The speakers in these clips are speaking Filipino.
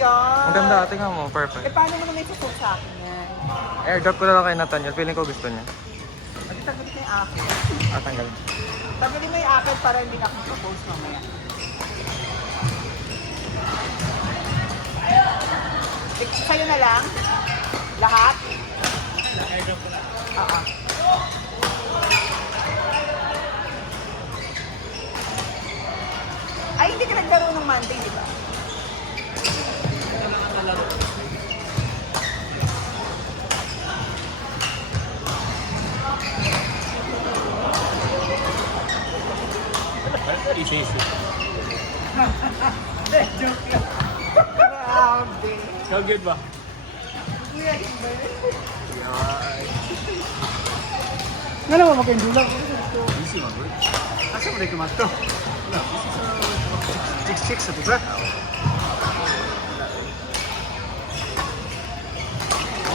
yan. Ang ganda, tingnan mo, perfect. Paano mo naman isusuot sa akin yan? Airdrop ko na lang kay Nathaniel, feeling ko gusto niya. Tanggalin mo yung akin. Tanggal. Tanggalin mo yung akin para hindi na akong propose mamaya. Sa'yo na lang? Lahat? Airdrop ko na. Oo. Ay, hindi ka naglaro ng Monday, di ba? Ito lang ang nalaro. Easy. Joke lang. Grabe. How good ba? Kuya, hindi. Nga naman magkaindulang. Easy man, bro. Asa mo na ikumat to? Chicks sa tuba.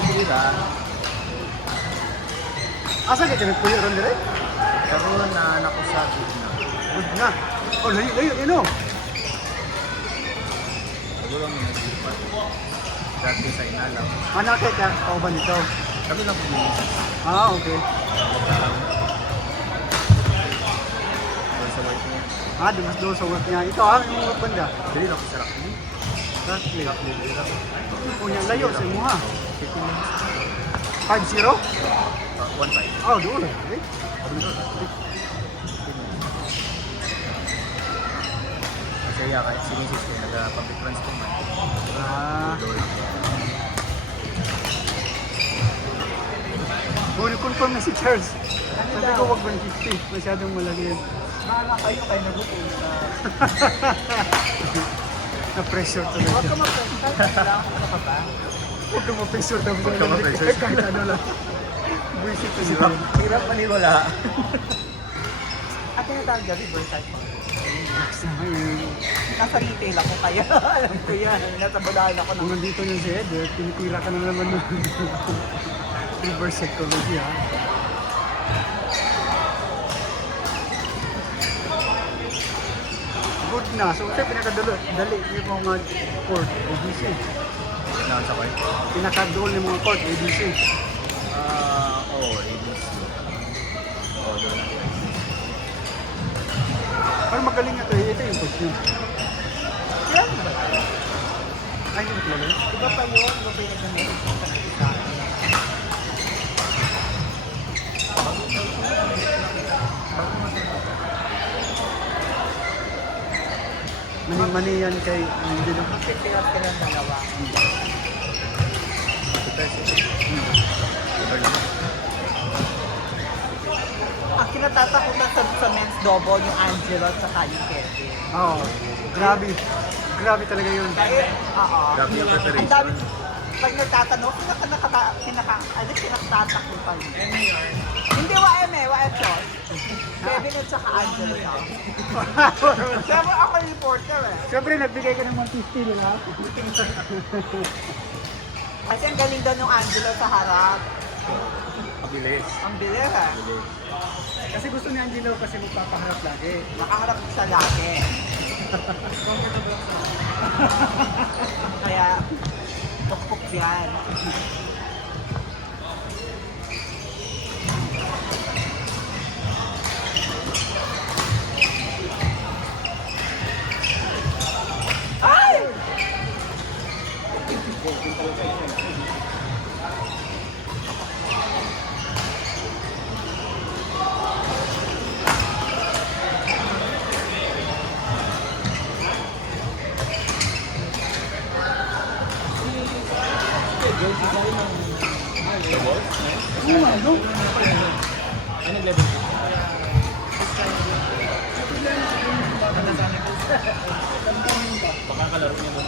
Hindi ba? Asa ka kami puyo ron dire? Karoon na anak ko sa gitna. Good na. Oh, layo, ino. Siguro ang nagsipat. Dati sa inalaw. Manakay ka kauban nito. Kami lang pumilisan. Ah, okay. Doon sa work niya. Ah, dumas doon sa work niya. Ito ah, yung work banda. Dili na ko sa Rockly. Roughly. Dili na. Punya layo sa imo ha. 15 minutes. 5-0? 1-5. Oh, doon. Okay. Kasi kahit sinisis ko, nag-public transport man. Ah. Confirm na si Charles. Sabi ko wag 150. Masyadong malaki yun. Bahala kayo kayo nag-upos sa... Na-pressure Huwag talaga. ka mag-pressure. Wala akong kapapa. Huwag ka ma-pressure daw. Huwag ka ma-pressure. Kahit ano lang. Buisit ko siya. Hirap maniwala. At tinatawag dyan, reverse type mo. Ayun. Nasa retail ako kaya. Alam ko yan. Nasa bulahan ako Kung ng... nandito yung si Ed, tinitira ka na naman ng reverse psychology ha. Good na. So, ito pinakadali yung mga court, ABC. Naan sa court? Pinakadol yung mga court, ABC. Oo, ABC. Oo, doon. Pero magaling ito, ito yung coach nyo. Yan ba? Ay, hindi ko magaling. Iba pa yun. Iba pa yung nag-message. Mani-mani yan kay hindi na. Magpipirap ka ng dalawa. Ang kinatatakutan sa men's double yung Angelo at saka yung Kevin. Oo. Grabe. Grabe talaga yun. Dahil, oo. Grabe yung Ang preparation. dami, pag nagtatanong, pinakatatakot Hindi, YM eh, YM Chos. Kevin at saka Angelo na. Siyempre ako yung reporter eh. Siyempre, nagbigay ka ng 150 nila. Kasi ang galing daw ng Angelo sa harap. Mabilis. Ang bilis eh. Mabilis. Kasi gusto ni Angelo kasi magpapaharap lagi. Makaharap siya lagi. Kaya, tukpok yan. Ay! Ano? Anong level? Baka kalaro niya mo.